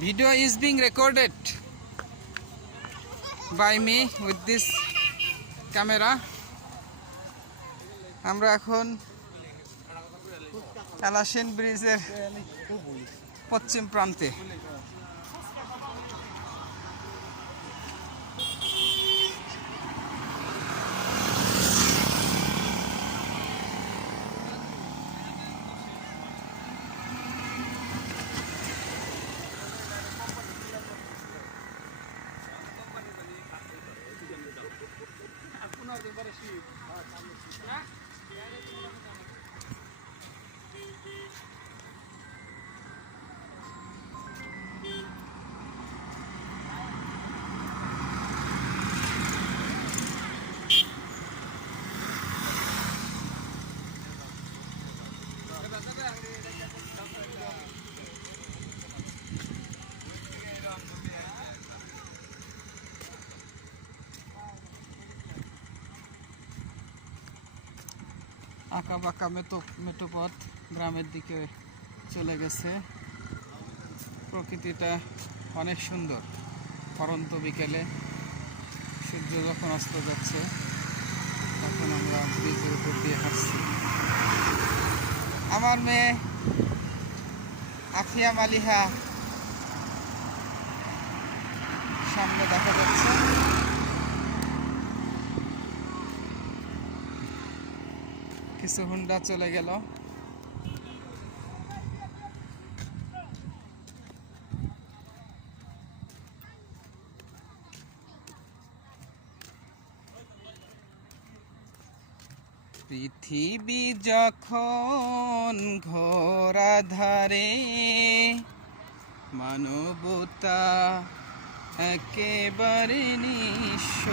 Video is being recorded by me with this camera. আমরা এখন এলাসিন ব্রিজের পশ্চিম প্রান্তে। আঁকা বাঁকা মেটো পথ গ্রামের দিকে চলে গেছে। প্রকৃতিটা অনেক সুন্দর। পরন্ত বিকেলে সূর্য যখন অস্ত যাচ্ছে তখন আমরা ব্রিজের উপর দিয়ে হাঁটছি। আমার মেয়ে আফিয়া মালিহা সামনে দেখা যাচ্ছে। কিছু হুন্ডা চলে গেল। পৃথিবী যখন ঘোর আঁধারে, মানবতা একেবারে নিঃস্ব,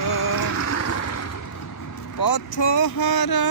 পথহারা